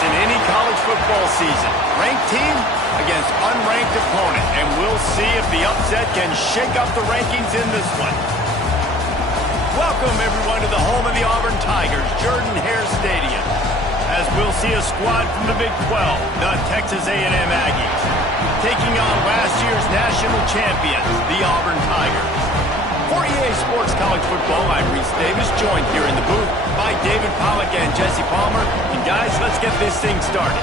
in any college football season. Ranked team against unranked opponent, and we'll see if the upset can shake up the rankings in this one. Welcome, everyone, to the home of the Auburn Tigers, Jordan-Hare Stadium, as we'll see a squad from the Big 12, the Texas A&M Aggies, taking on last year's national champions, the Auburn Tigers. For EA Sports College Football, I'm Reese Davis, joined here in the booth by David Pollack and Jesse Palmer. And guys, let's get this thing started.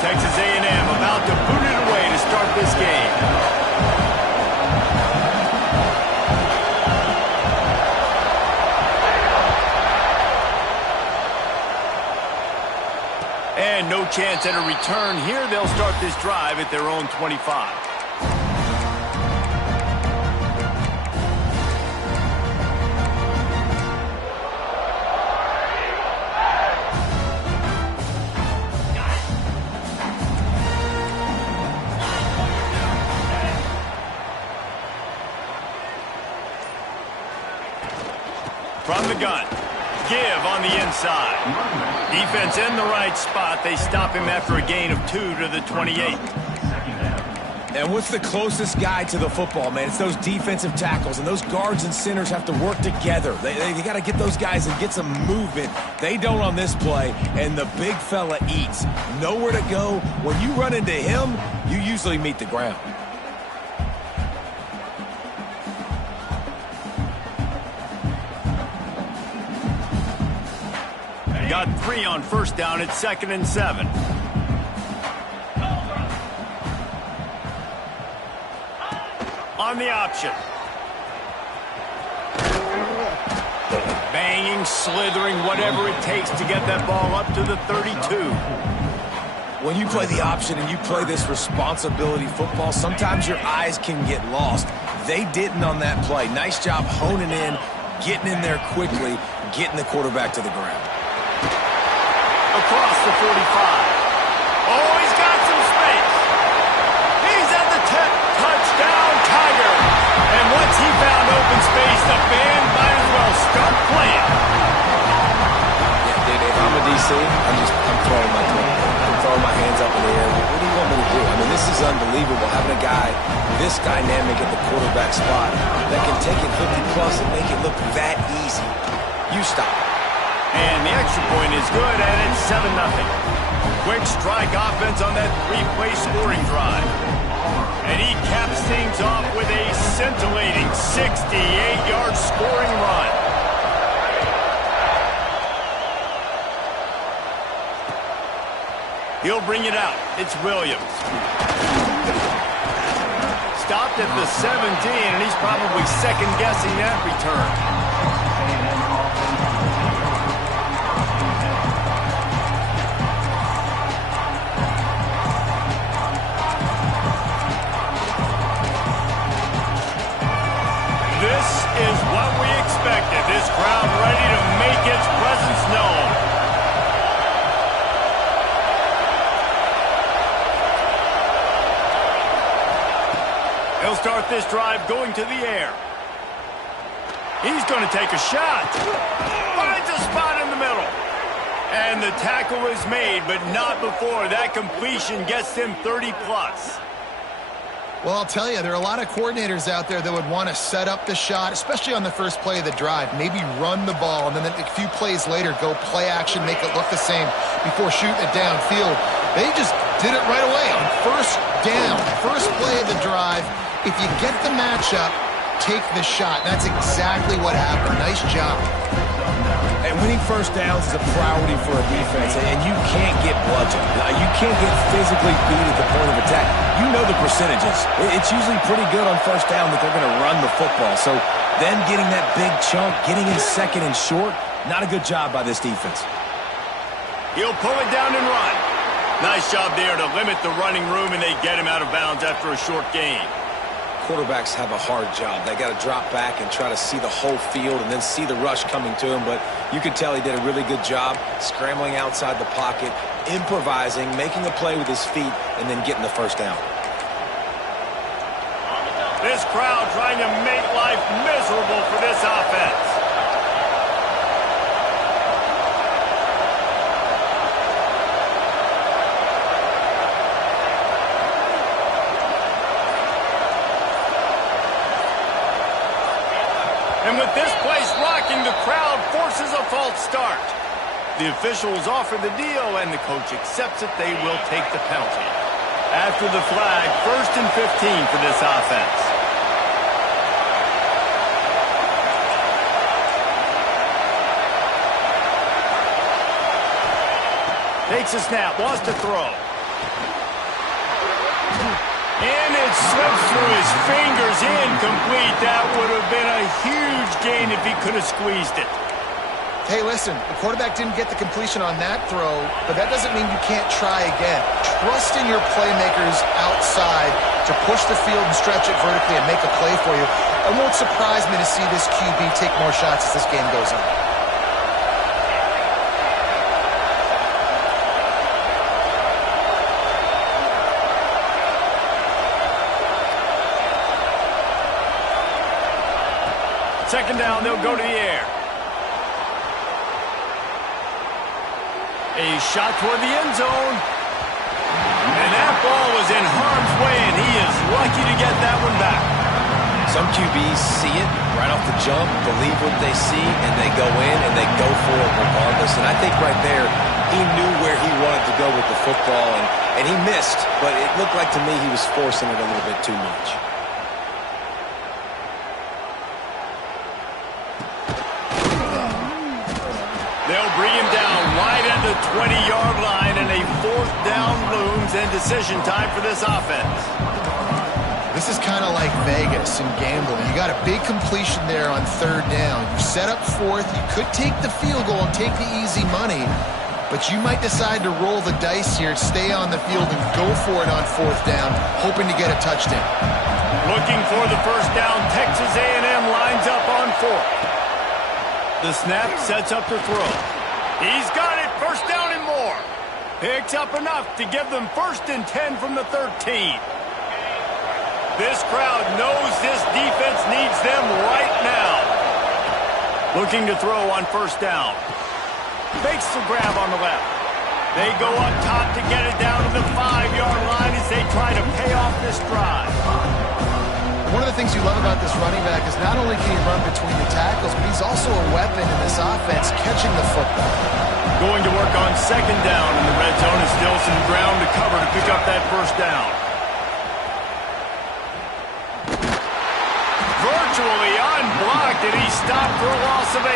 Texas A&M about to boot it away to start this game. And no chance at a return here. They'll start this drive at their own 25. From the gun, give on the inside. Defense in the right spot. They stop him after a gain of 2 to the 28. And what's the closest guy to the football, man? It's those defensive tackles, and those guards and centers have to work together. They got to get those guys and get some movement. They don't on this play, and the big fella eats. Nowhere to go. When you run into him, you usually meet the ground. Got 3 on first down at 2nd and 7. On the option. Banging, slithering, whatever it takes to get that ball up to the 32. When you play the option and you play this responsibility football, sometimes your eyes can get lost. They didn't on that play. Nice job honing in, getting in there quickly, getting the quarterback to the ground. Across the 45. Oh, he's got some space. He's at the 10. Touchdown, Tiger. And once he found open space, the band might as well stop playing. Yeah, dude, if I'm a DC, I'm throwing my hands up in the air. What do you want me to do? I mean, this is unbelievable, having a guy this dynamic at the quarterback spot that can take it 50-plus and make it look that easy. You stop. And the extra point is good, and it's 7-0. Quick strike offense on that 3-play scoring drive. And he caps things off with a scintillating 68-yard scoring run. He'll bring it out. It's Williams. Stopped at the 17, and he's probably second-guessing that return. This is what we expected. This crowd ready to make its presence known. He'll start this drive going to the air. He's going to take a shot. Finds a spot in the middle. And the tackle is made, but not before that completion gets him 30-plus. Well, I'll tell you, there are a lot of coordinators out there that would want to set up the shot, especially on the first play of the drive, maybe run the ball, and then a few plays later go play action, make it look the same before shooting it downfield. They just did it right away on first down, first play of the drive. If you get the matchup, take the shot. That's exactly what happened. Nice job. And winning first downs is a priority for a defense, and you can't get bludgeoned. You can't get physically beat at the point of attack. You know the percentages. It's usually pretty good on first down that they're going to run the football. So then getting that big chunk, getting in second and short, not a good job by this defense. He'll pull it down and run. Nice job there to limit the running room, and they get him out of bounds after a short gain. quarterbacks have a hard job. They got to drop back and try to see the whole field and then see the rush coming to him. But you could tell he did a really good job scrambling outside the pocket, improvising, making a play with his feet, and then getting the first down. This crowd trying to make life miserable for this offense. And with this place rocking, the crowd forces a false start. The officials offer the deal, and the coach accepts it. They will take the penalty. After the flag, 1st and 15 for this offense. Takes a snap, wants to throw. And it slips through his fingers, incomplete. That would have been a huge gain if he could have squeezed it. Hey, listen, the quarterback didn't get the completion on that throw, but that doesn't mean you can't try again. Trust in your playmakers outside to push the field and stretch it vertically and make a play for you. It won't surprise me to see this QB take more shots as this game goes on. Second down, they'll go to the air. A shot toward the end zone. And that ball was in harm's way, and he is lucky to get that one back. Some QBs see it right off the jump, believe what they see, and they go in and they go for it regardless. And I think right there, he knew where he wanted to go with the football, and he missed. But it looked like to me he was forcing it a little bit too much. They'll bring him down right at the 20-yard line, and a 4th down looms, and decision time for this offense. This is kind of like Vegas in gambling. You got a big completion there on 3rd down. You set up 4th. You could take the field goal and take the easy money, but you might decide to roll the dice here, stay on the field, and go for it on 4th down, hoping to get a touchdown. Looking for the first down. Texas A&M lines up on 4th. The snap sets up the throw. He's got it. First down and more. Picks up enough to give them 1st and 10 from the 13. This crowd knows this defense needs them right now. Looking to throw on 1st down. Makes the grab on the left. They go up top to get it down to the 5-yard line as they try to pay off this drive. One of the things you love about this running back is not only can he run between the tackles, but he's also a weapon in this offense, catching the football. Going to work on 2nd down in the red zone, and still some ground to cover to pick up that 1st down. Virtually unblocked, and he stopped for a loss of 8.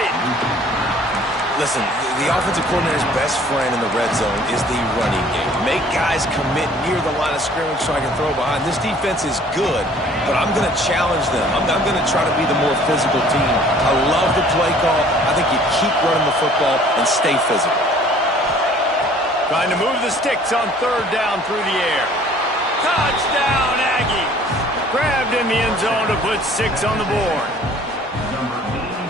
Listen, the offensive coordinator's best friend in the red zone is the running game. Make guys commit near the line of scrimmage so I can throw behind. This defense is good, but I'm going to challenge them. I'm going to try to be the more physical team. I love the play call. I think you keep running the football and stay physical. Trying to move the sticks on 3rd down through the air. Touchdown, Aggies! Grabbed in the end zone to put 6 on the board.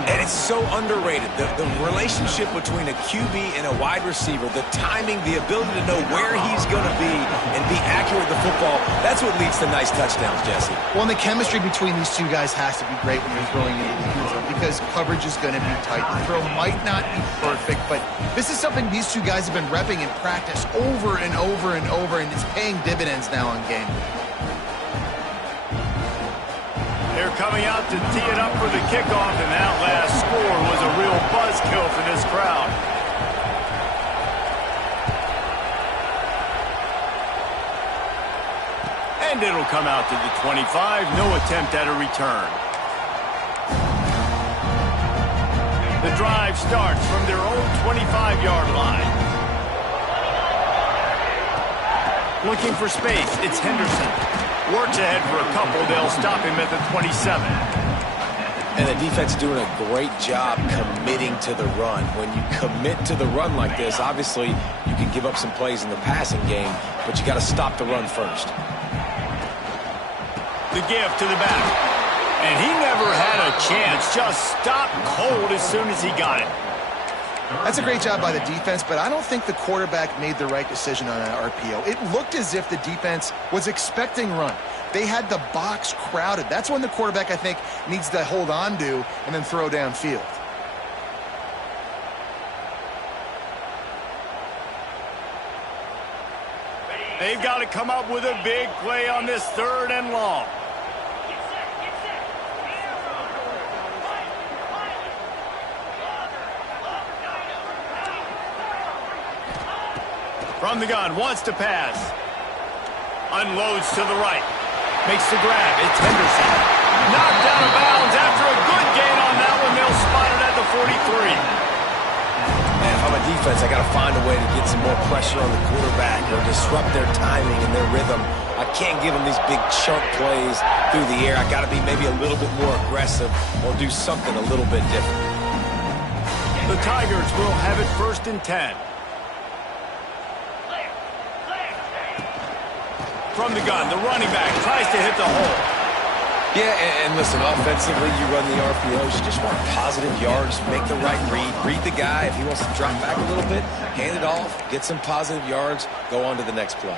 And it's so underrated. The relationship between a QB and a wide receiver, the timing, the ability to know where he's going to be and be accurate with the football, that's what leads to nice touchdowns, Jesse. Well, and the chemistry between these two guys has to be great when you're throwing into the end zone because coverage is going to be tight. The throw might not be perfect, but this is something these two guys have been repping in practice over and over and over, and it's paying dividends now on game. They're coming out to tee it up for the kickoff, and that last score was a real buzzkill for this crowd. And it'll come out to the 25. No attempt at a return. The drive starts from their own 25-yard line. Looking for space. It's Henderson. Works ahead for a couple. They'll stop him at the 27. And the defense is doing a great job committing to the run. When you commit to the run like this, obviously you can give up some plays in the passing game, but you got to stop the run first. The give to the back. And he never had a chance. Just stopped cold as soon as he got it. That's a great job by the defense, but I don't think the quarterback made the right decision on that RPO. It looked as if the defense was expecting run. They had the box crowded. That's when the quarterback, I think, needs to hold on to and then throw downfield. They've got to come up with a big play on this 3rd and long. From the gun, wants to pass. Unloads to the right. Makes the grab. It's Henderson. Knocked out of bounds after a good gain on that one. They'll spot it at the 43. Man, if I'm a defense, I got to find a way to get some more pressure on the quarterback or disrupt their timing and their rhythm. I can't give them these big chunk plays through the air. I got to be maybe a little bit more aggressive or do something a little bit different. The Tigers will have it 1st and 10. From the gun, the running back tries to hit the hole. Yeah, and listen, offensively, you run the RPOs. You just want positive yards, make the right read the guy. If he wants to drop back a little bit, hand it off, get some positive yards, go on to the next play.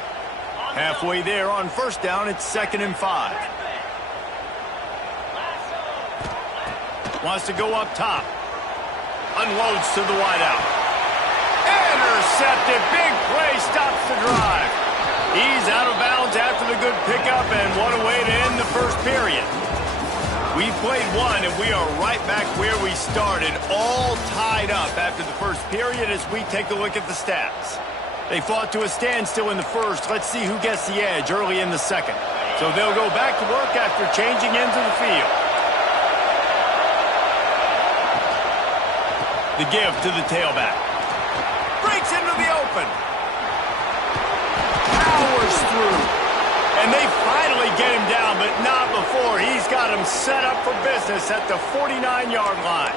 Halfway there on 1st down, it's 2nd and 5. Wants to go up top. Unloads to the wideout. Intercepted. Big play stops the drive. He's out of bounds after the good pickup, and what a way to end the 1st period. We played one, and we are right back where we started, all tied up after the 1st period as we take a look at the stats. They fought to a standstill in the 1st. Let's see who gets the edge early in the 2nd. So they'll go back to work after changing into the field. The give to the tailback. Breaks into the open. Powers through. And they finally get him down, but not before. He's got him set up for business at the 49-yard line.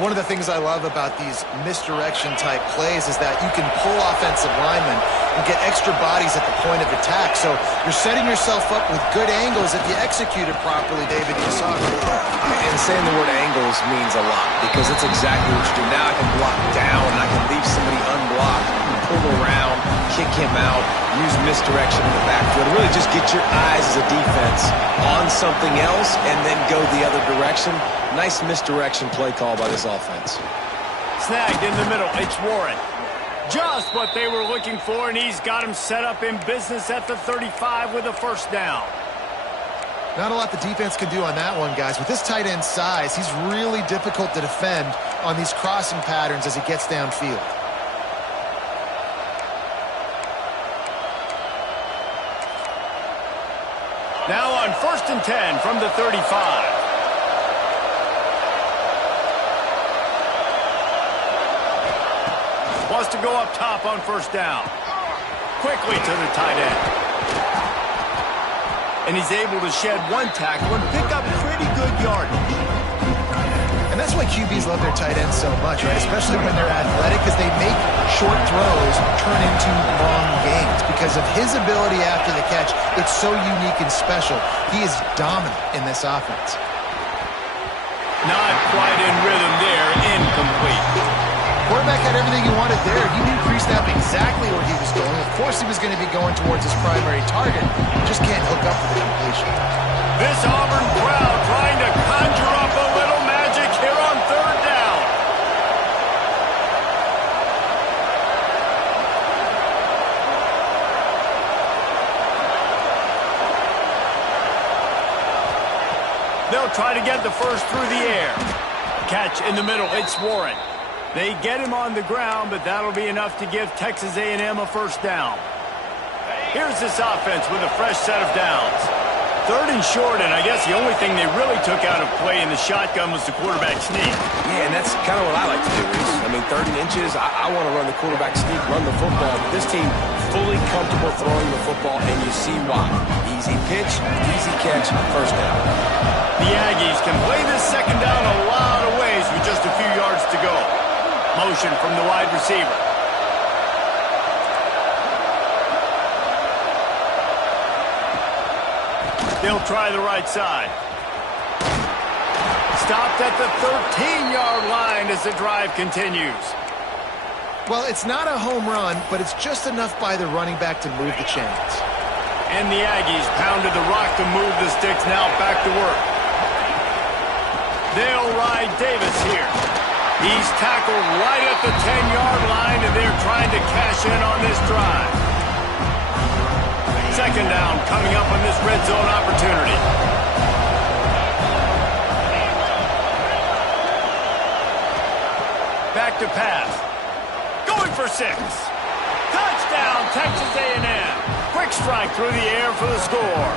One of the things I love about these misdirection-type plays is that you can pull offensive linemen and get extra bodies at the point of attack. So you're setting yourself up with good angles if you execute it properly, David. You saw it. And saying the word angles means a lot because it's exactly what you do. Now I can block down, and I can leave somebody unblocked, pull around, kick him out, use misdirection in the backfield. Really just get your eyes as a defense on something else and then go the other direction. Nice misdirection play call by this offense. Snagged in the middle. It's Warren. Just what they were looking for, and he's got him set up in business at the 35 with a 1st down. Not a lot the defense can do on that one, guys. With this tight end size, he's really difficult to defend on these crossing patterns as he gets downfield. Now on 1st and 10 from the 35. Wants to go up top on 1st down. Quickly to the tight end. And he's able to shed one tackle and pick up pretty good yardage. And that's why QBs love their tight ends so much, right? Especially when they're athletic, because they make short throws turn into long gains. Because of his ability after the catch, it's so unique and special. He is dominant in this offense. Not quite in rhythm there. Incomplete. Quarterback had everything he wanted there. He knew pre-snap exactly where he was going. Of course he was going to be going towards his primary target. He just can't hook up with the completion. This Auburn crowd trying to conjure up a little magic here on 3rd down. They'll try to get the 1st through the air. Catch in the middle. It's Warren. They get him on the ground, but that'll be enough to give Texas A&M a 1st down. Here's this offense with a fresh set of downs. 3rd and short, and I guess the only thing they really took out of play in the shotgun was the quarterback sneak. Yeah, and that's kind of what I like to do, Reese. I mean, 3rd and inches, I want to run the quarterback sneak, run the football. But this team fully comfortable throwing the football, and you see why. Easy pitch, easy catch, 1st down. The Aggies can play this 2nd down a lot of ways with just a few yards to go. Motion from the wide receiver. He'll try the right side. Stopped at the 13-yard line as the drive continues. Well, it's not a home run, but it's just enough by the running back to move the chains. And the Aggies pounded the rock to move the sticks. Now back to work. They'll ride Davis here. He's tackled right at the 10-yard line, and they're trying to cash in on this drive. Second down coming up on this red zone opportunity. Back to pass. Going for 6. Touchdown, Texas A&M. Quick strike through the air for the score.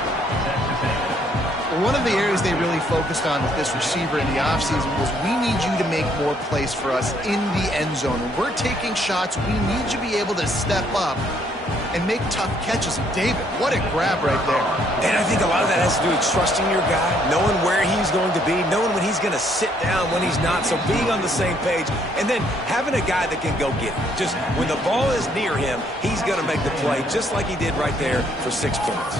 One of the areas they really focused on with this receiver in the offseason was we need you to make more plays for us in the end zone. When we're taking shots, we need you to be able to step up and make tough catches. David, what a grab right there. And I think a lot of that has to do with trusting your guy, knowing where he's going to be, knowing when he's going to sit down, when he's not, so being on the same page, and then having a guy that can go get it. Just when the ball is near him, he's going to make the play, just like he did right there for 6 points.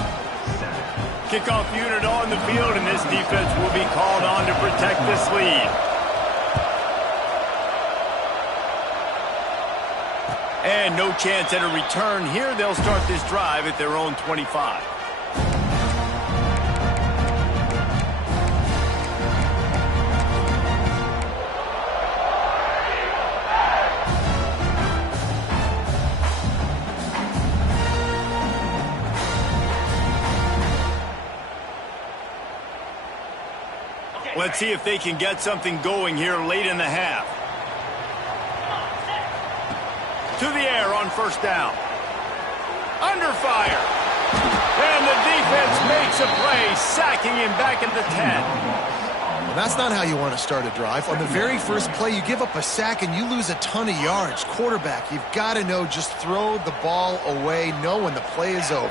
Kickoff unit on the field, and this defense will be called on to protect this lead. And no chance at a return here. They'll start this drive at their own 25. Let's see if they can get something going here late in the half. To the air on first down. Under fire. And the defense makes a play, sacking him back at the 10. Well, that's not how you want to start a drive. On the very first play, you give up a sack and you lose a ton of yards. Quarterback, you've got to know, just throw the ball away, know when the play is over.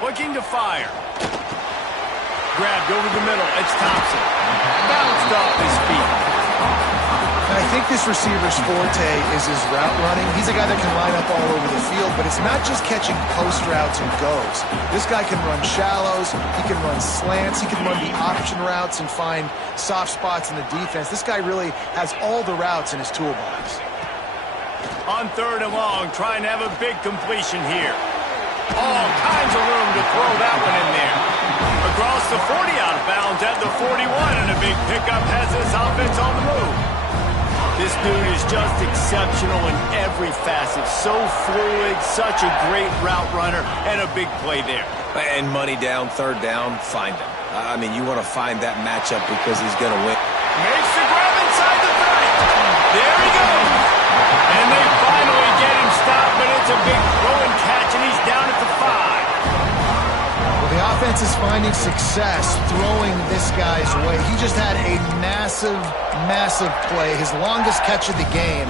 Looking to fire. Grabbed over the middle. It's Thompson. Bounced off his feet. And I think this receiver's forte is his route running. He's a guy that can line up all over the field, but it's not just catching post routes and goes. This guy can run shallows. He can run slants. He can run the option routes and find soft spots in the defense. This guy really has all the routes in his toolbox. On third and long, trying to have a big completion here. All kinds of room to throw that one in there. Across the 40, out of bounds at the 41, and a big pickup has this offense on the move. This dude is just exceptional in every facet. So fluid, such a great route runner, and a big play there. And money down, third down, find him. I mean, you want to find that matchup because he's going to win. Makes the grab inside the 30. There he goes. And they finally get him stopped, but it's a big throw and catch, and he's down at the 5. Well, the offense is finding success throwing this guy's way. He just had a massive, massive play, his longest catch of the game.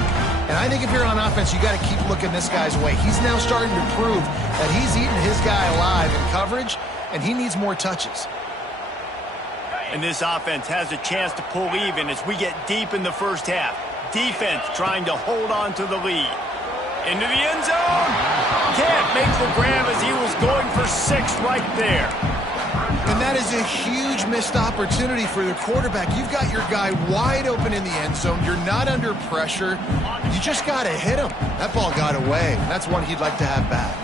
And I think if you're on offense, you got to keep looking this guy's way. He's now starting to prove that he's eating his guy alive in coverage, and he needs more touches. And this offense has a chance to pull even as we get deep in the first half. Defense trying to hold on to the lead. Into the end zone. Can't make the grab as he was going for 6 right there. And that is a huge missed opportunity for the quarterback. You've got your guy wide open in the end zone. You're not under pressure. You just got to hit him. That ball got away. That's one he'd like to have back.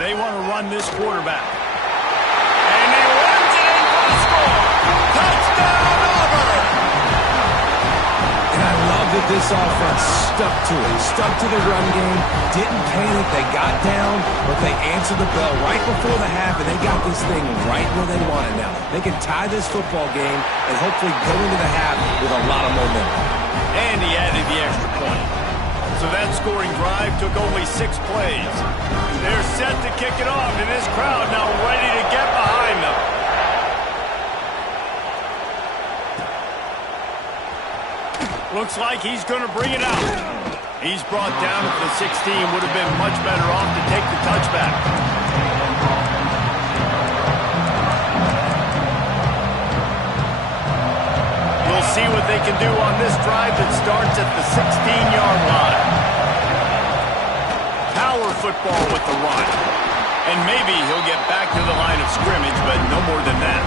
They want to run this quarterback. And he runs it in for the score. Touchdown, Auburn! And I love that this offense stuck to it, stuck to the run game, didn't panic, they got down, but they answered the bell right before the half, and they got this thing right where they want it now. They can tie this football game and hopefully go into the half with a lot of momentum. And he added the extra point. So that scoring drive took only 6 plays. They're set to kick it off, and this crowd now ready to get behind them. Looks like he's going to bring it out. He's brought down at the 16. Would have been much better off to take the touchback. We'll see what they can do on this drive that starts at the 16-yard line. Power football with the run. And maybe he'll get back to the line of scrimmage, but no more than that.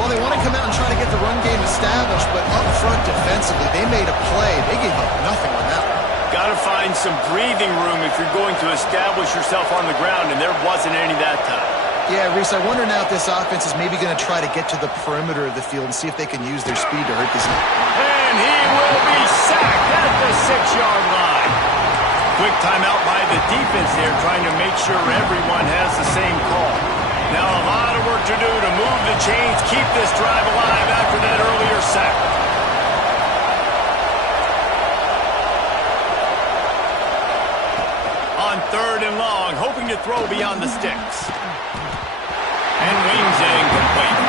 Well, they want to come out and try to get the run game established, but up front defensively, they made a play. They gave up nothing on that one. Got to find some breathing room if you're going to establish yourself on the ground, and there wasn't any that time. Yeah, Reese, I wonder now if this offense is maybe going to try to get to the perimeter of the field and see if they can use their speed to hurt this team. And he will be sacked at the 6-yard line. Quick timeout by the defense there, trying to make sure everyone has the same call. Now a lot of work to do to move the chains, keep this drive alive after that earlier sack. On 3rd and long, hoping to throw beyond the sticks. And wings incomplete.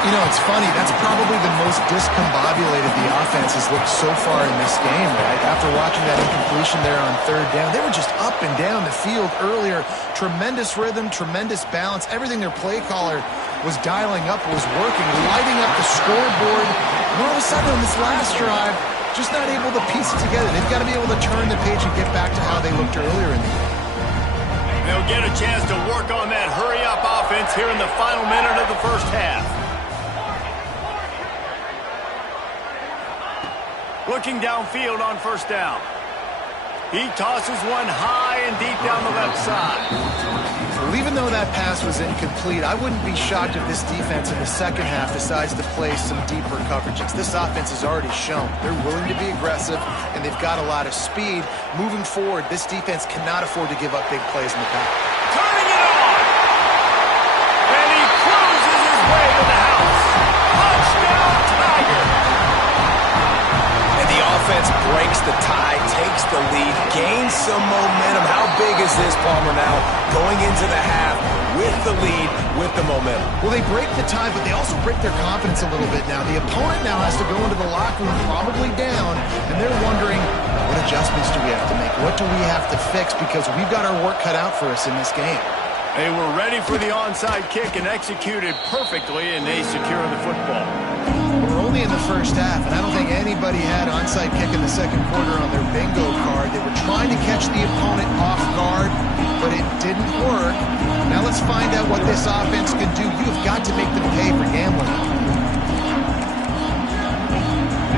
You know, it's funny. That's probably the most discombobulated the offense has looked so far in this game, right? After watching that incompletion there on 3rd down, they were just up and down the field earlier. Tremendous rhythm, tremendous balance. Everything their play caller was dialing up was working, lighting up the scoreboard. And all of a sudden on this last drive, just not able to piece it together. They've got to be able to turn the page and get back to how they looked earlier in the game. They'll get a chance to work on that hurry-up offense here in the final minute of the first half. Looking downfield on 1st down. He tosses one high and deep down the left side. Well, even though that pass was incomplete, I wouldn't be shocked if this defense in the second half decides to play some deeper coverages. This offense has already shown they're willing to be aggressive, and they've got a lot of speed. Moving forward, this defense cannot afford to give up big plays in the pass. Turning it on! And he cruises his way to the house. Touchdown, Tiger! And the offense breaks the tie, takes the lead, gains some momentum. How big is this, Palmer, now? Going into the half with the lead, with the momentum. Well, they break the tie, but they also break their confidence a little bit now. The opponent now has to go into the locker room probably down, and they're wondering, what adjustments do we have to make? What do we have to fix? Because we've got our work cut out for us in this game. They were ready for the onside kick and executed perfectly, and they secure the football. We're only in the first half, and I don't think anybody had onside kick in the second quarter on their bingo card. They were trying to catch the opponent off guard, but it didn't work. Now let's find out what this offense can do. You have got to make them pay for gambling.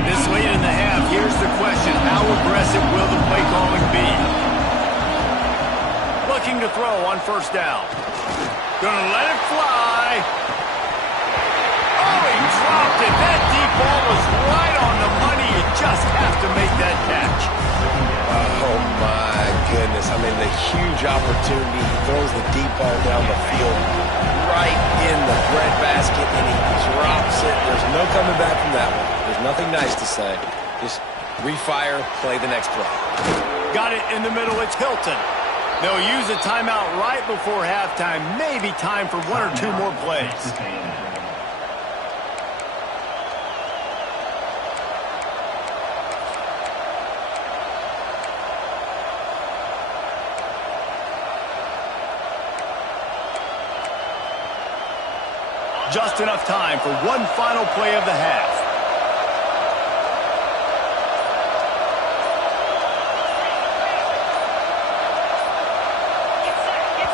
This late in the half, here's the question. How aggressive will the play calling be? Looking to throw on 1st down. Gonna let it fly. Oh, he dropped it. That deep ball was right on the money. You just have to make that catch. Oh, my goodness. I mean, the huge opportunity. He throws the deep ball down the field right in the breadbasket, and he drops it. There's no coming back from that one. There's nothing nice to say. Just refire, play the next play. Got it in the middle. It's Hilton. They'll use a timeout right before halftime. Maybe time for 1 or 2 more plays. Just enough time for one final play of the half.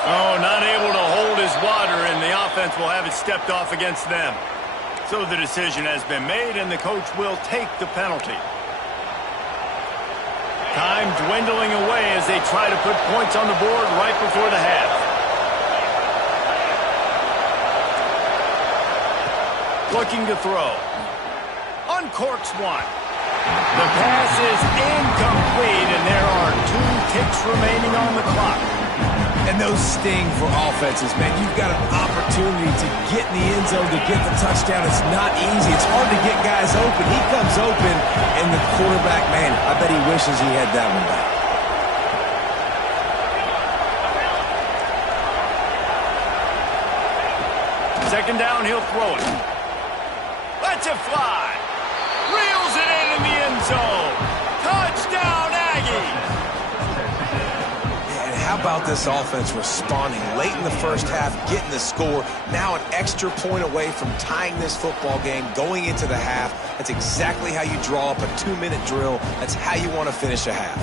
Oh, not able to hold his water, and the offense will have it stepped off against them. So the decision has been made, and the coach will take the penalty. Time dwindling away as they try to put points on the board right before the half. Looking to throw. Uncorks one. The pass is incomplete, and there are 2 ticks remaining on the clock. And those sting for offenses, man. You've got an opportunity to get in the end zone, to get the touchdown. It's not easy. It's hard to get guys open. He comes open, and the quarterback, man, I bet he wishes he had that one back. Second down, he'll throw it. Lets it fly. Reels it in the end zone. Touchdown, Aggies. And how about this offense responding late in the first half, getting the score, now an extra point away from tying this football game, going into the half. That's exactly how you draw up a 2-minute drill. That's how you want to finish a half.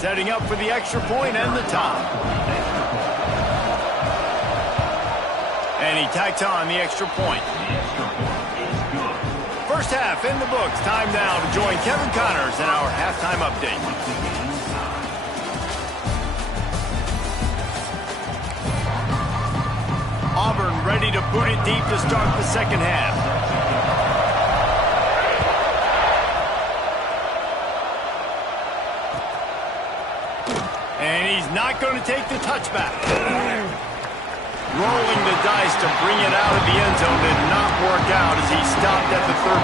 setting up for the extra point and the tie. And he tacks on the extra point. First half in the books. Time now to join Kevin Connors in our halftime update. Auburn ready to boot it deep to start the second half. And he's not going to take the touchback. Rolling the dice to bring it out of the end zone did not work out as he stopped at the 13.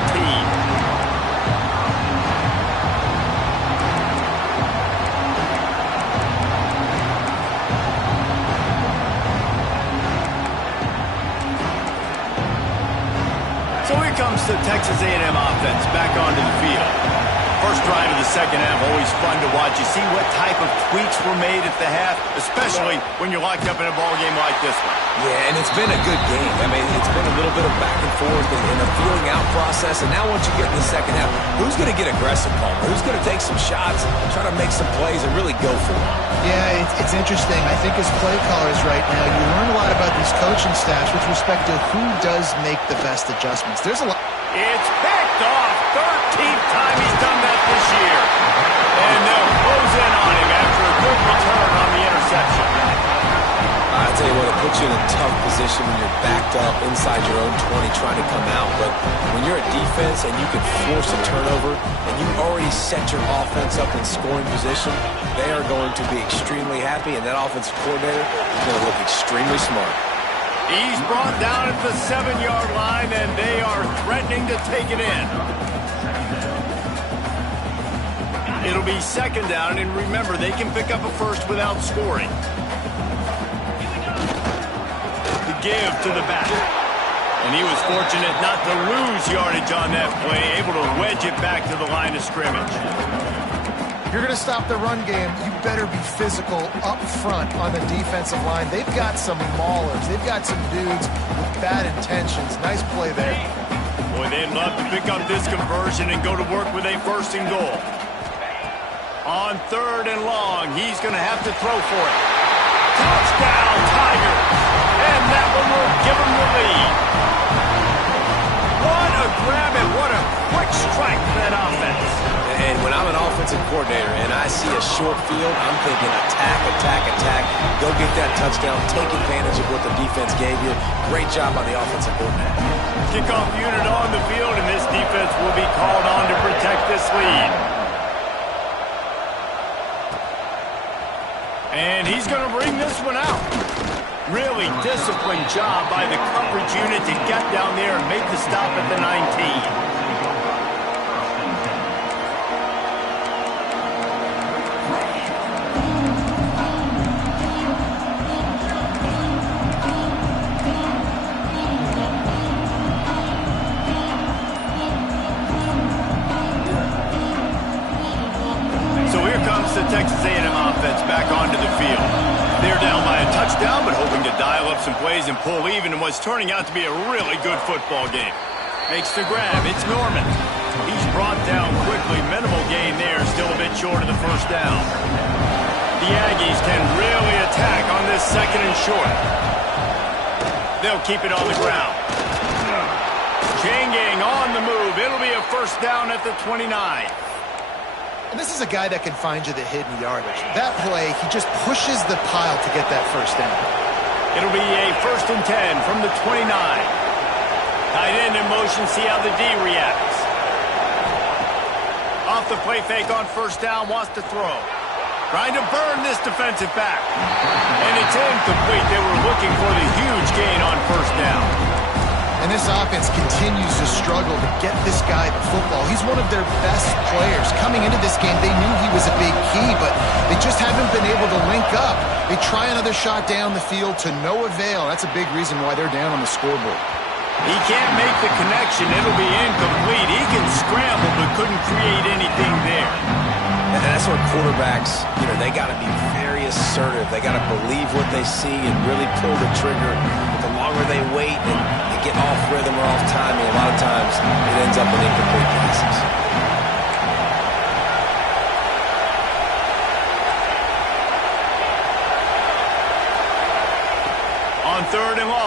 So here comes the Texas A&M offense back onto the field. First drive of the second half, always fun to watch. You see what type of tweaks were made at the half, especially when you're locked up in a ball game like this one. Yeah, and it's been a good game. I mean, it's been a little bit of back and forth and a feeling out process. And now once you get in the second half, who's going to get aggressive, Palmer? Who's going to take some shots, try to make some plays, and really go for it? Yeah, it's interesting. I think as play callers right now, you learn a lot about these coaching staffs with respect to who does make the best adjustments. There's a lot. It's picked off. 13th time he's done that this year. And they'll close in on him after a good return on the interception. I tell you what, it puts you in a tough position when you're backed up inside your own 20 trying to come out. But when you're a defense and you can force a turnover and you already set your offense up in scoring position, they are going to be extremely happy, and that offensive coordinator is going to look extremely smart. He's brought down at the 7-yard line, and they are threatening to take it in. It'll be second down, and remember, they can pick up a first without scoring. The give to the back. And he was fortunate not to lose yardage on that play, able to wedge it back to the line of scrimmage. If you're going to stop the run game, you better be physical up front on the defensive line. They've got some maulers. They've got some dudes with bad intentions. Nice play there. Boy, they'd love to pick up this conversion and go to work with a first and goal. On 3rd and long, he's going to have to throw for it. Touchdown, Tigers! And that one will give him the lead. What a grab and what a quick strike for that offense. And when I'm an offensive coordinator and I see a short field, I'm thinking attack, attack, attack. Go get that touchdown. Take advantage of what the defense gave you. Great job by the offensive coordinator. Kickoff unit on the field, and this defense will be called on to protect this lead. And he's going to bring this one out. Really disciplined job by the coverage unit to get down there and make the stop at the 19. The Texas A&M offense back onto the field. They're down by a touchdown, but hoping to dial up some plays and pull even in what's turning out to be a really good football game. Makes the grab. It's Norman. He's brought down quickly. Minimal gain there. Still a bit short of the first down. The Aggies can really attack on this 2nd and short. They'll keep it on the ground. Chain gang on the move. It'll be a first down at the 29. And this is a guy that can find you the hidden yardage. That play, he just pushes the pile to get that first down. It'll be a 1st and 10 from the 29. Tight end in motion, see how the D reacts. Off the play fake on first down, wants to throw. Trying to burn this defensive back. And it's incomplete. They were looking for the huge gain on first down. And this offense continues to struggle to get this guy the football. He's one of their best players. Coming into this game, they knew he was a big key, but they just haven't been able to link up. They try another shot down the field to no avail. That's a big reason why they're down on the scoreboard. He can't make the connection. It'll be incomplete. He can scramble, but couldn't create anything there. And that's where quarterbacks, they got to be very assertive. They got to believe what they see and really pull the trigger. But the longer they wait and get off rhythm or off timing, a lot of times it ends up in incomplete passes.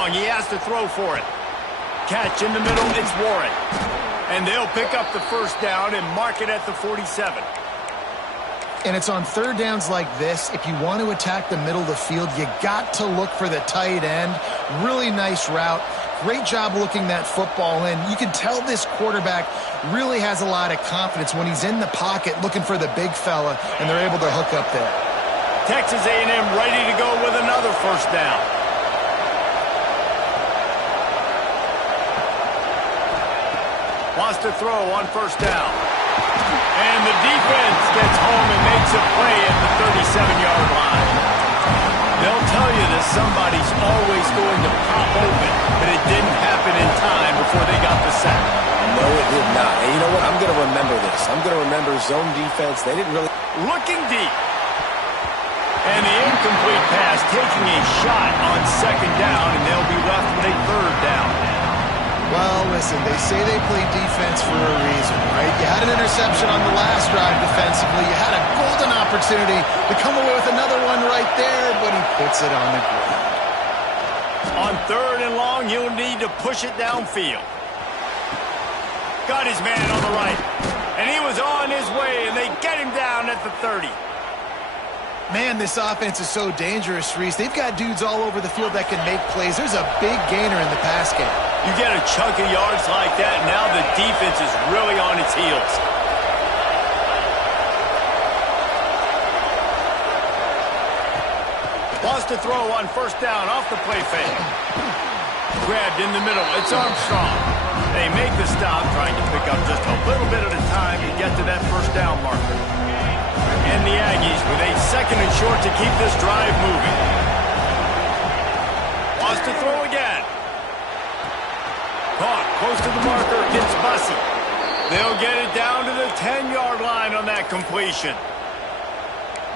long. He has to throw for it. Catch in the middle, it's Warren. And they'll pick up the first down and mark it at the 47. And it's on third downs like this. If you want to attack the middle of the field, you got to look for the tight end. Really nice route. Great job looking that football in. You can tell this quarterback really has a lot of confidence when he's in the pocket looking for the big fella, and they're able to hook up there. Texas A&M ready to go with another first down. Wants to throw on first down. And the defense gets home and makes a play at the 37-yard line. They'll tell you that somebody's always going to pop open, but it didn't happen in time before they got the sack. No, it did not. And you know what? I'm going to remember this. I'm going to remember zone defense. They didn't really... Looking deep. And the incomplete pass taking a shot on second down, and they'll be left with a third down. Well, listen, they say they play defense for a reason, right? You had an interception on the last drive defensively. You had a golden opportunity to come away with another one right there, but he puts it on the ground. On third and long, he'll need to push it downfield. Got his man on the right. And he was on his way, and they get him down at the 30. Man, this offense is so dangerous, Reese. They've got dudes all over the field that can make plays. There's a big gainer in the pass game. You get a chunk of yards like that, and now the defense is really on its heels. Wants to throw on first down off the play fake. Grabbed in the middle. It's Armstrong. They make the stop, trying to pick up just a little bit at a time to get to that first down marker. And the Aggies with a second and short to keep this drive moving. Wants to throw again. Caught close to the marker, gets Bussey. They'll get it down to the 10-yard line on that completion.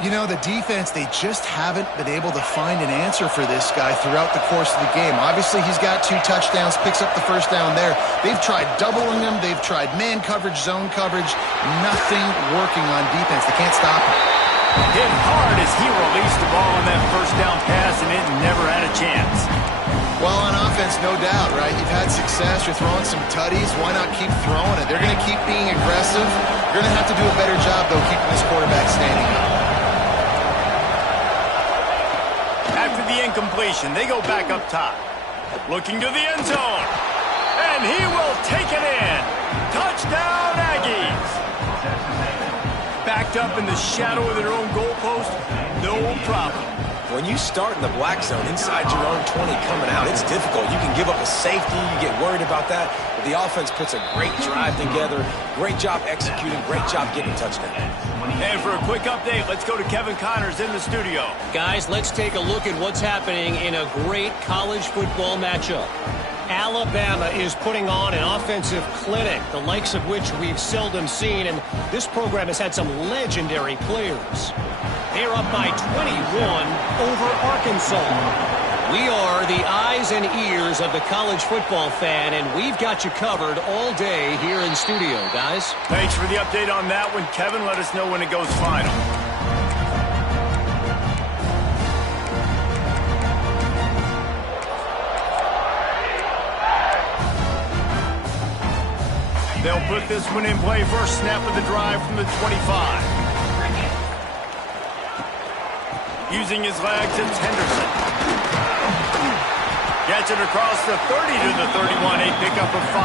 You know, the defense, they just haven't been able to find an answer for this guy throughout the course of the game. Obviously, he's got 2 touchdowns, picks up the first down there. They've tried doubling him. They've tried man coverage, zone coverage. Nothing working on defense. They can't stop him. Hit hard as he released the ball on that first down pass, and it never had a chance. Well, on offense, no doubt, right? You've had success. You're throwing some tutties. Why not keep throwing it? They're going to keep being aggressive. You're going to have to do a better job, though, keeping this quarterback standing up. After the incompletion, they go back up top. Looking to the end zone. And he will take it in. Touchdown, Aggies. Backed up in the shadow of their own goalpost, no problem. When you start in the black zone inside your own 20 coming out, it's difficult. You can give up a safety. You get worried about that. But the offense puts a great drive together. Great job executing. Great job getting a touchdown. And for a quick update, let's go to Kevin Connors in the studio. Guys, let's take a look at what's happening in a great college football matchup. Alabama is putting on an offensive clinic, the likes of which we've seldom seen, and this program has had some legendary players. They're up by 21 over Arkansas. We are the eyes and ears of the college football fan, and we've got you covered all day here in studio, guys. Thanks for the update on that one, Kevin. Let us know when it goes final. They'll put this one in play. First snap of the drive from the 25. Using his legs, it's Henderson. Gets it across the 30 to the 31, a pickup of 5.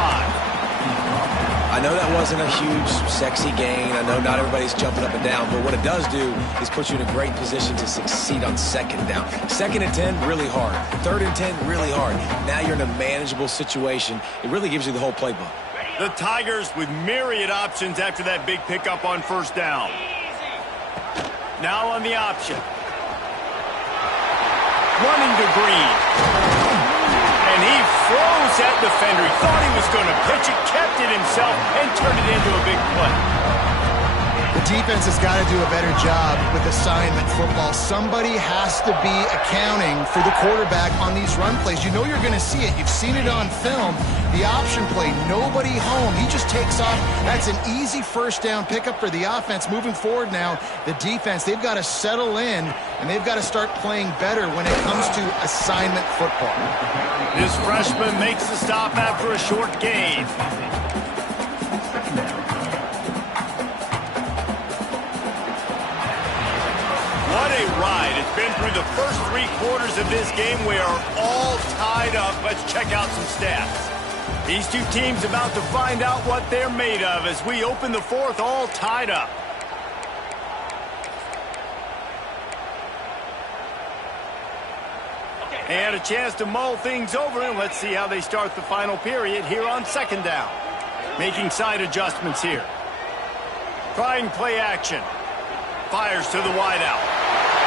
I know that wasn't a huge, sexy gain. I know not everybody's jumping up and down, but what it does do is put you in a great position to succeed on second down. Second and 10, really hard. Third and 10, really hard. Now you're in a manageable situation. It really gives you the whole playbook. The Tigers with myriad options after that big pickup on first down. Now on the option. Running to Green. And he froze that defender. He thought he was going to pitch it, kept it himself, and turned it into a big play. The defense has got to do a better job with assignment football. Somebody has to be accounting for the quarterback on these run plays. You know you're going to see it. You've seen it on film. The option play, nobody home. He just takes off. That's an easy first down pickup for the offense. Moving forward now, the defense, they've got to settle in, and they've got to start playing better when it comes to assignment football. This freshman makes the stop after a short gain. What a ride. It's been through the first 3 quarters of this game. We are all tied up. Let's check out some stats. These two teams about to find out what they're made of as we open the 4th all tied up. And a chance to mull things over, and let's see how they start the final period here on 2nd down. Making side adjustments here. Trying play action. Fires to the wideout.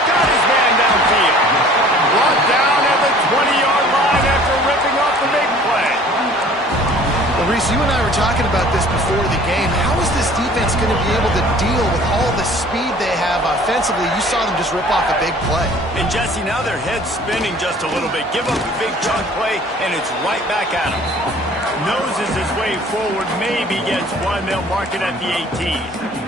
Got his man downfield. Brought down at the 20-yard line after ripping off the big play. Well, Reese, you and I were talking about this before the game. How is this defense going to be able to deal with all the speed they have offensively? You saw them just rip off a big play. And, Jesse, now their head's spinning just a little bit. Give up a big chunk play, and it's right back at him. Noses his way forward, maybe gets one. They'll mark it at the 18.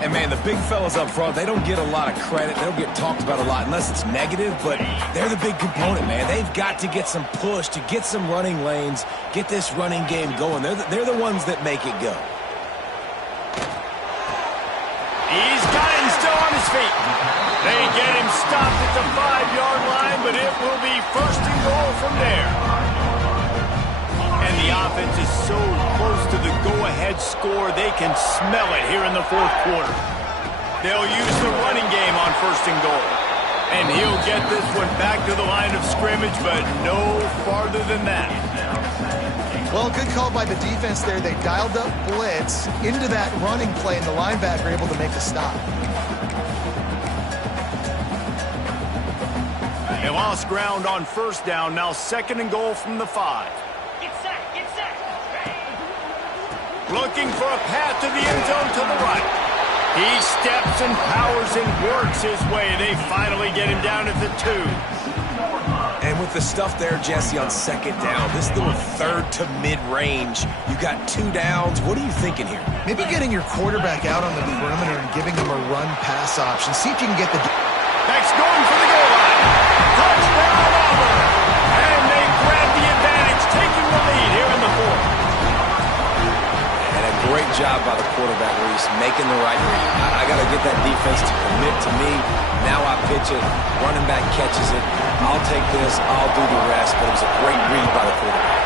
And, man, the big fellas up front, they don't get a lot of credit. They don't get talked about a lot unless it's negative, but they're the big component, man. They've got to get some push to get some running lanes, get this running game going. They're the ones that make it go. He's got him still on his feet. They get him stopped at the 5-yard line, but it will be 1st and goal from there. And the offense is so close to the go-ahead score, they can smell it here in the 4th quarter. They'll use the running game on 1st and goal. And he'll get this one back to the line of scrimmage, but no farther than that. Well, good call by the defense there. They dialed up blitz into that running play, and the linebacker able to make the stop. They lost ground on 1st down. Now 2nd and goal from the 5. Looking for a path to the end zone to the right. He steps and powers and works his way. They finally get him down at the 2. And with the stuff there, Jesse, on 2nd down, this little 3rd to mid-range, you got 2 downs. What are you thinking here? Maybe getting your quarterback out on the perimeter and giving him a run-pass option. See if you can get the... Next going for the goal line. Touchdown, Auburn. And they grab the advantage, taking the lead here in the 4th. Great job by the quarterback, Reese, making the right read. I got to get that defense to commit to me. Now I pitch it. Running back catches it. I'll take this. I'll do the rest. But it was a great read by the quarterback.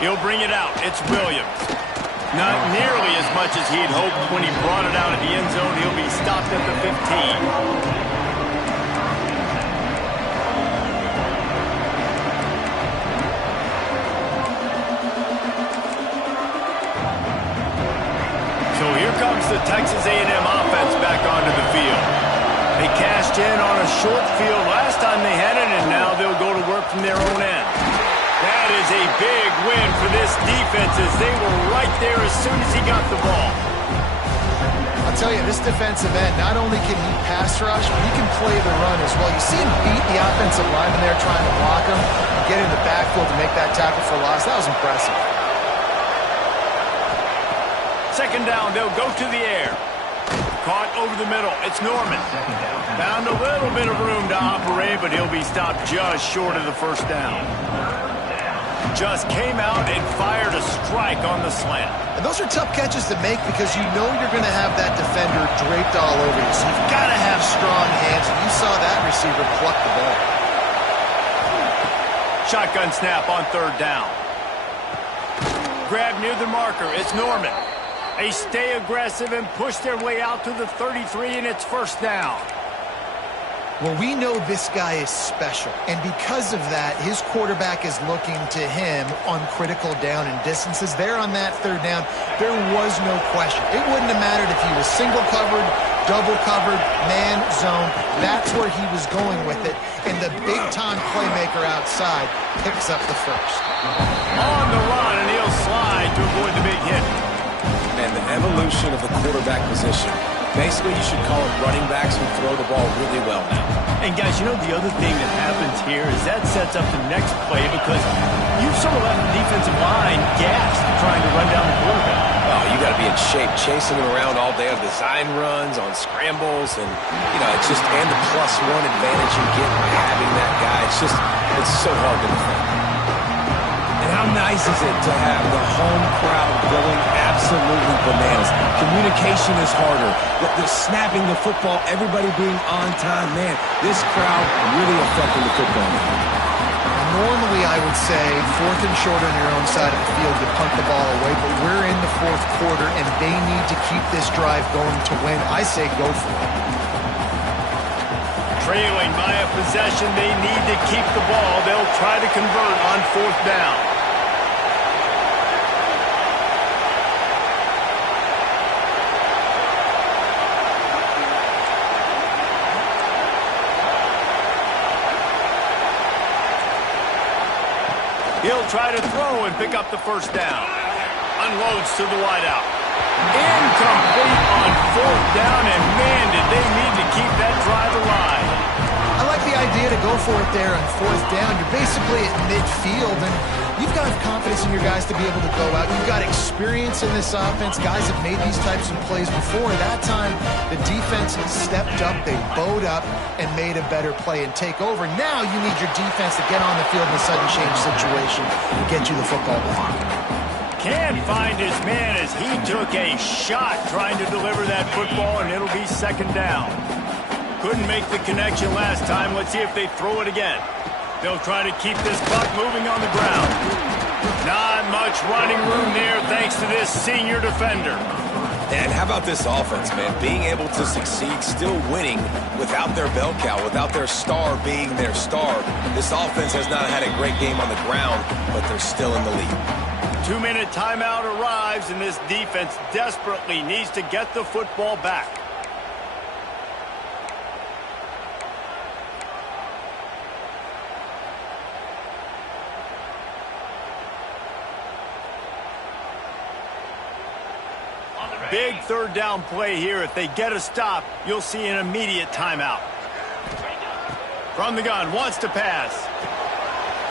He'll bring it out. It's Williams. Not nearly as much as he'd hoped when he brought it out at the end zone. He'll be stopped at the 15. So here comes the Texas A&M offense back onto the field. They cashed in on a short field last time they had it, and now they'll go to work from their own end. That is a big win for this defense as they were right there as soon as he got the ball. I'll tell you, this defensive end, not only can he pass rush, but he can play the run as well. You see him beat the offensive lineman there trying to block him and get in the backfield to make that tackle for loss. That was impressive. 2nd down, they'll go to the air. Caught over the middle. It's Norman. Found a little bit of room to operate, but he'll be stopped just short of the 1st down. Just came out and fired a strike on the slant. And those are tough catches to make because you know you're going to have that defender draped all over you. So you've got to have strong hands. And you saw that receiver pluck the ball. Shotgun snap on 3rd down. Grab near the marker. It's Norman. They stay aggressive and push their way out to the 33, and it's 1st down. Well, we know this guy is special, and because of that, his quarterback is looking to him on critical down and distances. There on that 3rd down, there was no question. It wouldn't have mattered if he was single covered, double covered, man, zone. That's where he was going with it, and the big-time playmaker outside picks up the 1st. On the run, and he'll slide to avoid the big hit. And the evolution of the quarterback position. Basically, you should call it running backs who throw the ball really well now. And, guys, you know the other thing that happens here is that sets up the next play because you've sort of left the defensive line gassed trying to run down the quarterback. Oh, you got to be in shape, chasing him around all day on design runs, on scrambles, and, it's just, and the +1 advantage you get by having that guy. It's so hard to defend. And how nice is it to have the home crowd going absolutely bananas? Communication is harder. The snapping the football, everybody being on time. Man, this crowd really affecting the football. Normally, I would say 4th and short on your own side of the field, you punt the ball away, but we're in the 4th quarter, and they need to keep this drive going to win. I say go for it. Trailing by a possession, they need to keep the ball. They'll try to convert on 4th down. He'll try to throw and pick up the 1st down. Unloads to the wideout. Incomplete on 4th down, and man, did they need to keep that drive alive. I like the idea to go for it there on 4th down. You're basically at midfield, and you've got confidence in your guys to be able to go out. You've got experience in this offense. Guys have made these types of plays before. That time, the defense stepped up, they bowed up, and made a better play and take over. Now you need your defense to get on the field in a sudden change situation and get you the football back. Can't find his man as he took a shot trying to deliver that football, and it'll be 2nd down. Couldn't make the connection last time. Let's see if they throw it again. They'll try to keep this clock moving on the ground. Not much running room there thanks to this senior defender. And how about this offense, man? Being able to succeed, still winning without their bell cow, without their star being their star. This offense has not had a great game on the ground, but they're still in the lead. 2-minute timeout arrives, and this defense desperately needs to get the football back. Big 3rd down play here. If they get a stop, you'll see an immediate timeout. From the gun, wants to pass.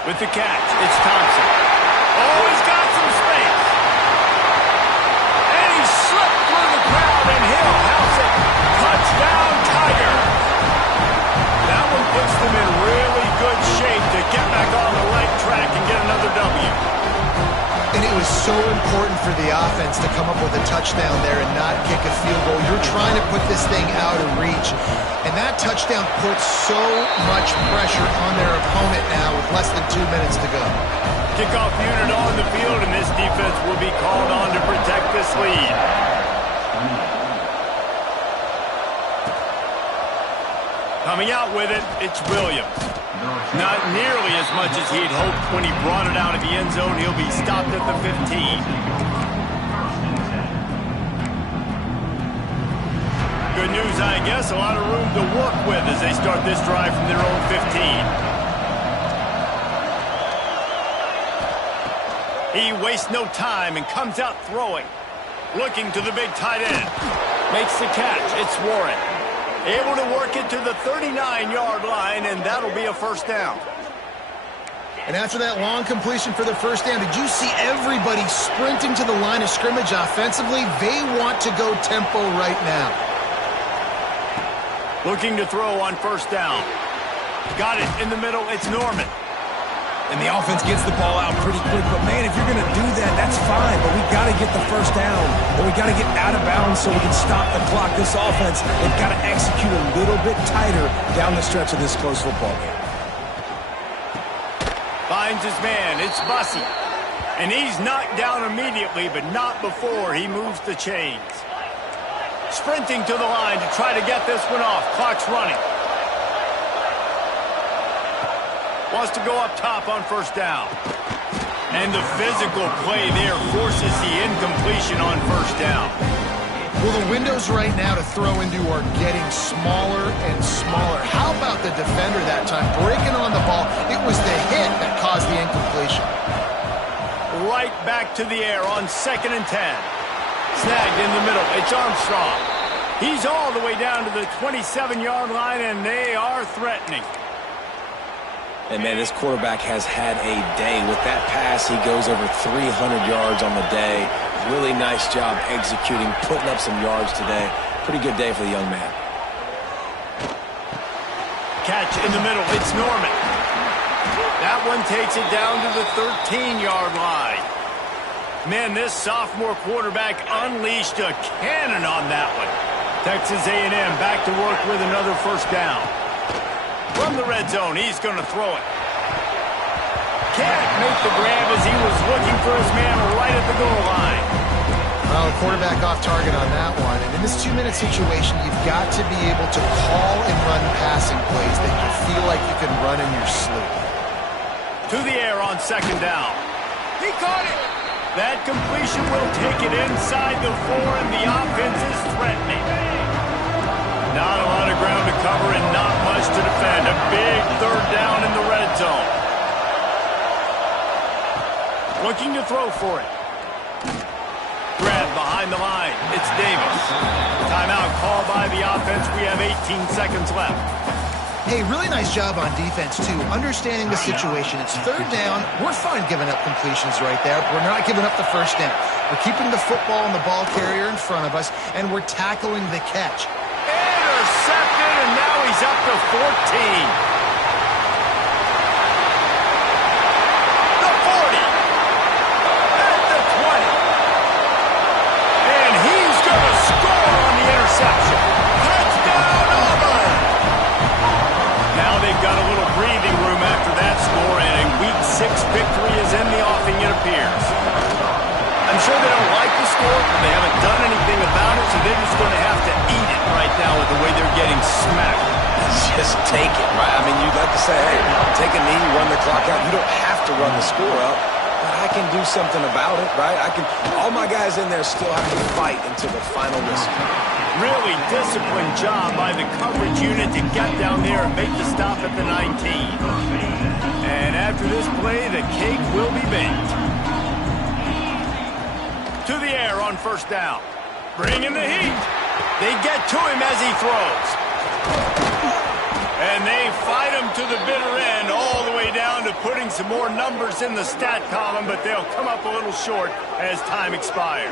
With the catch, it's Thompson. Oh, he's got some space. And he slipped through the crowd, and he'll house it. Touchdown, Tiger. That one puts them in really good shape to get back on the right track and get another W. And it was so important for the offense to come up with a touchdown there and not kick a field goal. You're trying to put this thing out of reach. And that touchdown puts so much pressure on their opponent now with less than 2 minutes to go. Kickoff unit on the field, and this defense will be called on to protect this lead. Coming out with it, it's Williams. Not nearly as much as he'd hoped when he brought it out of the end zone. He'll be stopped at the 15. Good news, I guess. A lot of room to work with as they start this drive from their own 15. He wastes no time and comes out throwing. Looking to the big tight end. Makes the catch. It's Warren. Able to work it to the 39-yard line, and that'll be a 1st down. And after that long completion for the 1st down, did you see everybody sprinting to the line of scrimmage offensively? They want to go tempo right now. Looking to throw on 1st down. Got it in the middle. It's Norman. And the offense gets the ball out pretty quick. But, man, if you're going to do that, that's fine. But we got to get the 1st down. Or we got to get out of bounds so we can stop the clock. This offense, they've got to execute a little bit tighter down the stretch of this close football game. Finds his man. It's Bussey. And he's knocked down immediately, but not before he moves the chains. Sprinting to the line to try to get this one off. Clock's running. Wants to go up top on 1st down. And the physical play there forces the incompletion on 1st down. Well, the windows right now to throw into are getting smaller and smaller. How about the defender that time breaking on the ball? It was the hit that caused the incompletion. Right back to the air on 2nd and 10. Snagged in the middle. It's Armstrong. He's all the way down to the 27-yard line, and they are threatening. And, man, this quarterback has had a day. With that pass, he goes over 300 yards on the day. Really nice job executing, putting up some yards today. Pretty good day for the young man. Catch in the middle. It's Norman. That one takes it down to the 13-yard line. Man, this sophomore quarterback unleashed a cannon on that one. Texas A&M back to work with another first down. From the red zone, he's going to throw it. Can't make the grab as he was looking for his man right at the goal line. Well, the quarterback off target on that one. And in this 2-minute situation, you've got to be able to call and run passing plays that you feel like you can run in your sleep. To the air on second down. He caught it. That completion will take it inside the 4, and the offense is threatening. Not a lot of ground to cover and not much to defend. A big third down in the red zone. Looking to throw for it. Grab behind the line. It's Davis. Timeout called by the offense. We have 18 seconds left. Hey, really nice job on defense, too. Understanding the situation. It's third down. We're fine giving up completions right there. We're not giving up the first down. We're keeping the football and the ball carrier in front of us, and we're tackling the catch. Intercepted, and now he's up to 14. Touchdown, Auburn! Now they've got a little breathing room after that score, and a Week 6 victory is in the offing, it appears. I'm sure they don't like the score, but they haven't done anything about it, so they're just going to have to eat it right now with the way they're getting smacked. Just take it, right? I mean, you'd like to say, hey, take a knee, run the clock out. You don't have to run the score up. I can do something about it, right? All my guys in there still have to fight until the final whistle. Really disciplined job by the coverage unit to get down there and make the stop at the 19. And after this play, the cake will be baked. To the air on first down. Bringing the heat. They get to him as he throws. And they fight him to the bitter end, all the way down to putting some more numbers in the stat column, but they'll come up a little short as time expires.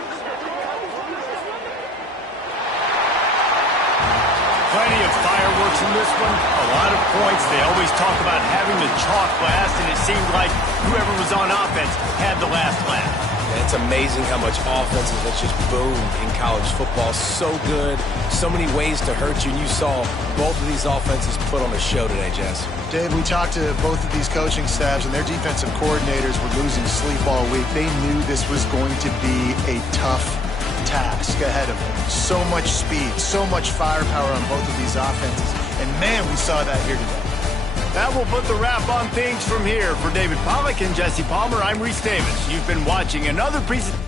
Plenty of fireworks in this one, a lot of points. They always talk about having the chalk last, and it seemed like whoever was on offense had the last laugh. It's amazing how much offense has just boomed in college football. So good, so many ways to hurt you. And you saw both of these offenses put on a show today, Jess. Dave, we talked to both of these coaching staffs, and their defensive coordinators were losing sleep all week. They knew this was going to be a tough task ahead of them. So much speed, so much firepower on both of these offenses. And, man, we saw that here today. That will put the wrap on things from here. For David Pollack and Jesse Palmer, I'm Reese Davis. You've been watching another presentation.